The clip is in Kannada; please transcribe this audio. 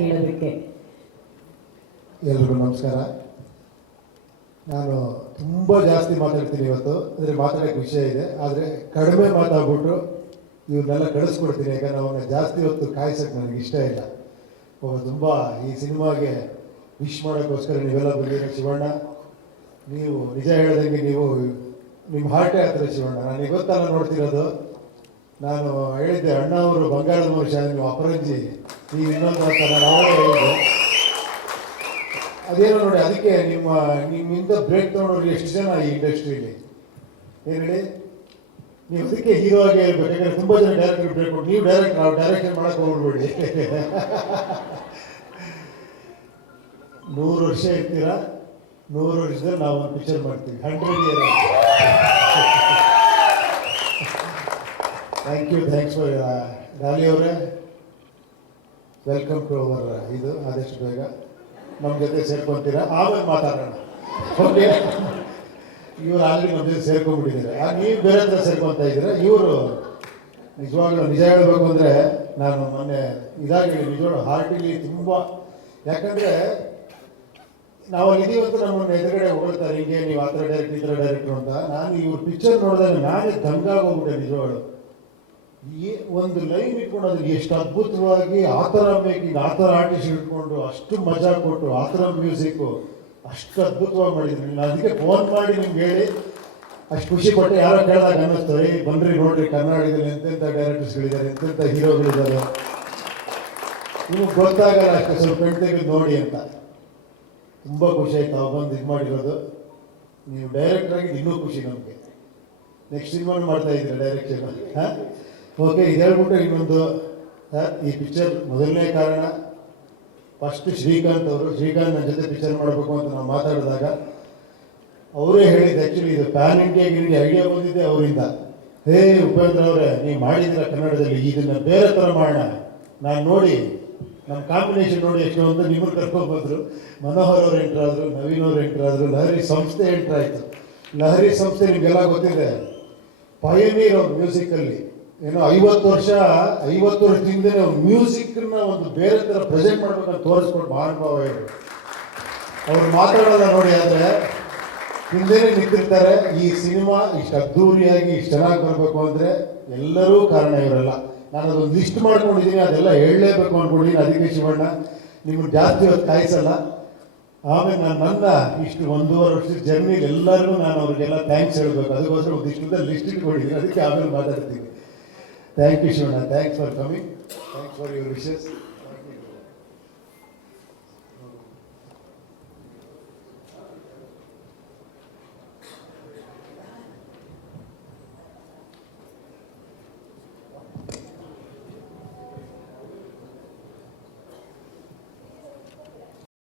ಹೇಳೋದಕ್ಕೆ. ಎಲ್ರಿಗೂ ನಮಸ್ಕಾರ. ನಾನು ತುಂಬ ಜಾಸ್ತಿ ಮಾತಾಡ್ತೀನಿ ಇವತ್ತು, ಅಂದರೆ ಮಾತಾಡೋಕ್ಕೆ ವಿಷಯ ಇದೆ, ಆದರೆ ಕಡಿಮೆ ಮಾತಾಡ್ಬಿಟ್ಟು ಇವ್ರನ್ನೆಲ್ಲ ಕಳಿಸ್ಕೊಡ್ತೀನಿ. ಯಾಕಂದ್ರೆ ಅವನ್ನ ಜಾಸ್ತಿ ಹೊತ್ತು ಕಾಯಿಸೋಕ್ಕೆ ನನಗೆ ಇಷ್ಟ ಇಲ್ಲ. ತುಂಬ ಈ ಸಿನಿಮಾಗೆ ವಿಶ್ ಮಾಡೋಕ್ಕೋಸ್ಕರ ನೀವೆಲ್ಲ ಬಂದಿರೋ ಶಿವಣ್ಣ, ನೀವು ನಿಜ ಹೇಳೋದಂಗೆ ನೀವು ನಿಮ್ಮ ಹಾರ್ಟೇ ಹತ್ರ ಶಿವಣ್ಣ. ನನಗೆ ಗೊತ್ತಲ್ಲ ನೋಡ್ತಿರೋದು. ನಾನು ಹೇಳಿದ್ದೆ ಅಣ್ಣ ಅವರು ಬಂಗಾರದ ಮನುಷ್ಯ, ನೀವು ಅಪರಂಜಿ, ನೀವು ಇನ್ನೊಂದು ಅಂತ ನಾನು ಅವಾಗ ಹೇಳಿದ್ದೆ. ಅದೇನೋ ನೋಡಿ, ಅದಕ್ಕೆ ನಿಮ್ಮಿಂದ ಬ್ರೇಕ್ ತೊಗೊಂಡ್ರು ಎಷ್ಟು ಜನ ಈ ಇಂಡಸ್ಟ್ರಿಯಲ್ಲಿ ಏನು ಹೇಳಿ. ನೀವು ಅದಕ್ಕೆ ಹೀರೋ ಆಗಿ ಹೇಳ್ಬೇಕು. ಯಾಕಂದ್ರೆ ತುಂಬ ಜನ ಡೈರೆಕ್ಟರ್ ಬ್ರೇಕ್ ಕೊಟ್ಟು ನೀವು ಡೈರೆಕ್ಷನ್ ಮಾಡಕ್ಕೆ ಹೋಗ್ಬಿಡ್ಬೇಡಿ. 100 ವರ್ಷ ಇರ್ತೀರಾ, 100 ವರ್ಷದಲ್ಲಿ ನಾವು ಒಂದು ಪಿಕ್ಚರ್ ಮಾಡ್ತೀವಿ, 100 ಇಯರ್. ಥ್ಯಾಂಕ್ಸ್ ಫಾರ್ ಗಾಲಿ ಅವರೇ, ವೆಲ್ಕಮ್ ಟು ಅವರ್ ಇದು. ಆದಷ್ಟು ಬೇಗ ನಮ್ಮ ಜೊತೆ ಸೇರ್ಕೊತೀರಾ, ಆಮೇಲೆ ಮಾತಾಡೋಣ. ಓಕೆ, ಇವರು ಆಲ್ರೆಡಿ ನಮ್ಮ ಜೊತೆ ಸೇರ್ಕೊಂಡ್ಬಿಟ್ಟಿದ್ದಾರೆ, ನೀವು ಬೇರೆ ಹತ್ರ ಸೇರ್ಕೊತಾ ಇದ್ದೀರಾ. ಇವರು ನಿಜವಾಗ್ಲೂ ನಿಜ ಹೇಳಬೇಕು ಅಂದರೆ, ನಾನು ಮೊನ್ನೆ ಇದಾಗಿ ನಿಜವಾಗ್ಲೂ ಹಾರ್ಟಿಲಿ ತುಂಬ, ಯಾಕಂದರೆ ನಾವು ಅಲ್ಲಿ ಇದೀವಂತ ನಮ್ಮನ್ನು ಎದುರುಗಡೆ ಹೊಗಳ್ತಾರೆ, ಹಿಂಗೆ ನೀವು ಆ ಥರ ಡೈರೆಕ್ಟರ್ ಈ ಥರ ಡೈರೆಕ್ಟ್ರು ಅಂತ. ನಾನು ಇವ್ರ ಪಿಕ್ಚರ್ ನೋಡಿದಾಗ ನಾನೇ ದಂಗಾಗೋಗ್ಬಿಟ್ಟೆ ನಿಜವಾಗ್ಲು. ಈ ಒಂದು ಲೈನ್ ಇಟ್ಕೊಂಡು ಅದಕ್ಕೆ ಎಷ್ಟು ಅದ್ಭುತವಾಗಿ ಆ ಥರ ಮೇಕಿಂಗ್, ಆ ಥರ ಆರ್ಟಿಸ್ಟ್ ಇಟ್ಕೊಂಡು ಅಷ್ಟು ಮಜಾ ಕೊಟ್ಟು ಆ ಥರ ಮ್ಯೂಸಿಕ್ಕು ಅಷ್ಟು ಅದ್ಭುತವಾಗಿ ಮಾಡಿದ್ರಿ. ನಾನು ಅದಕ್ಕೆ ಫೋನ್ ಮಾಡಿ ನಿಮ್ಗೆ ಹೇಳಿ ಅಷ್ಟು ಖುಷಿ ಪಟ್ಟೆ. ಯಾರೋ ಕೇಳಿದಾಗ ಅನ್ನಿಸ್ತಾರೆ, ಬನ್ನಿರಿ ನೋಡ್ರಿ ಕರ್ನಾಟಕದಲ್ಲಿ ಎಂತೆಂಥ ಡೈರೆಕ್ಟರ್ಸ್ಗಳಿದ್ದಾರೆ, ಎಂತೆಂಥ ಹೀರೋಗಳಿದ್ದಾರೆ, ನಿಮಗೆ ಗೊತ್ತಾಗಲ್ಲ ಅಷ್ಟೇ, ಸ್ವಲ್ಪ ಕಣ್ ತೆಗೆದು ನೋಡಿ ಅಂತ. ತುಂಬ ಖುಷಿ ಆಯ್ತು ತಾವು ಬಂದು ಇದು ಮಾಡಿರೋದು. ನೀವು ಡೈರೆಕ್ಟರ್ ಆಗಿದ್ದು ಇನ್ನೂ ಖುಷಿ ನಮಗೆ. ನೆಕ್ಸ್ಟ್ ಸಿನಿಮಾನು ಮಾಡ್ತಾ ಇದ್ದೀರಾ ಡೈರೆಕ್ಷನ್. ಹಾಂ, ಓಕೆ. ಇದು ಹೇಳ್ಬಿಟ್ಟು ಇನ್ನೊಂದು, ಈ ಪಿಕ್ಚರ್ ಮೊದಲನೇ ಕಾರಣ ಫಸ್ಟ್ ಶ್ರೀಕಾಂತ್ ನನ್ನ ಜೊತೆ ಪಿಕ್ಚರ್ ಮಾಡಬೇಕು ಅಂತ ನಾವು ಮಾತಾಡಿದಾಗ ಅವರೇ ಹೇಳಿದ್ದು. ಆ್ಯಕ್ಚುಲಿ ಇದು ಪ್ಯಾನ್ ಇಂಡಿಯಾಗೆ ಐಡಿಯಾ ಬಂದಿದ್ದೆ ಅವರಿಂದ. ಹೇ ಉಪೇಂದ್ರ ಅವರೇ, ನೀವು ಮಾಡಿದ್ದೀರ ಕನ್ನಡದಲ್ಲಿ, ಇದನ್ನು ಬೇರೆ ಥರ ಮಾಡೋಣ. ನಾನು ನೋಡಿ ನಮ್ಮ ಕಾಂಬಿನೇಷನ್ ನೋಡಿ ಎಷ್ಟು ಅಂತ ನಿಮ್ಮನ್ನು ಕರ್ಕೊಂಡ್ಬಂದರು. ಮನೋಹರ್ ಅವರು ಎಂಟ್ರಾದರು, ನವೀನ್ ಅವರು ಎಂಟ್ರಾದರು, ಲಹರಿ ಸಂಸ್ಥೆ ಎಂಟ್ರಾಯಿತು. ಲಹರಿ ಸಂಸ್ಥೆ ನಿಮಗೆಲ್ಲ ಗೊತ್ತಿದೆ, ಪಯನೀರ್ ಅವ್ರ ಮ್ಯೂಸಿಕಲ್ಲಿ. ಏನೋ 50 ವರ್ಷದಿಂದ ಮ್ಯೂಸಿಕ್ನ ಒಂದು ಬೇರೆ ಥರ ಪ್ರೆಸೆಂಟ್ ಮಾಡ್ಬೇಕಂತ ತೋರಿಸ್ಕೊಂಡು ಮಹಾನುಭಾವ ಇವರು. ಅವ್ರು ಮಾತಾಡೋದ ನೋಡಿ, ಆದರೆ ಹಿಂದೆನೇ ನಿಂತಿರ್ತಾರೆ. ಈ ಸಿನಿಮಾ ಇಷ್ಟು ಅದ್ಧೂರಿಯಾಗಿ ಇಷ್ಟು ಚೆನ್ನಾಗಿ ಬರಬೇಕು ಅಂದರೆ ಎಲ್ಲರೂ ಕಾರಣ ಇವರೆಲ್ಲ. ನಾನು ಅದೊಂದು ಲಿಸ್ಟ್ ಮಾಡ್ಕೊಂಡಿದ್ದೀನಿ, ಅದೆಲ್ಲ ಹೇಳಲೇಬೇಕು ಅಂದ್ಕೊಂಡಿದ್ದೀನಿ. ಅದಕ್ಕೆ ಶಿವಣ್ಣ ನಿಮ್ಗೆ ಜಾಸ್ತಿ ಹೊತ್ತು ಕಾಯಿಸಲ್ಲ. ಆಮೇಲೆ ನನ್ನ ಇಷ್ಟು 1.5 ವರ್ಷದ ಜರ್ನಿಲಿ ಎಲ್ಲರಿಗೂ ನಾನು ಅವ್ರಿಗೆಲ್ಲ ಥ್ಯಾಂಕ್ಸ್ ಹೇಳಬೇಕು. ಅದಕ್ಕೋಸ್ಕರ ಒಂದಿಷ್ಟು ಲಿಸ್ಟ್ ಇಟ್ಕೊಂಡಿದ್ದೀನಿ, ಅದಕ್ಕೆ ಆಮೇಲೆ ಮಾತಾಡ್ತೀನಿ. Thank you Shivanna, thanks for coming, thanks for your wishes.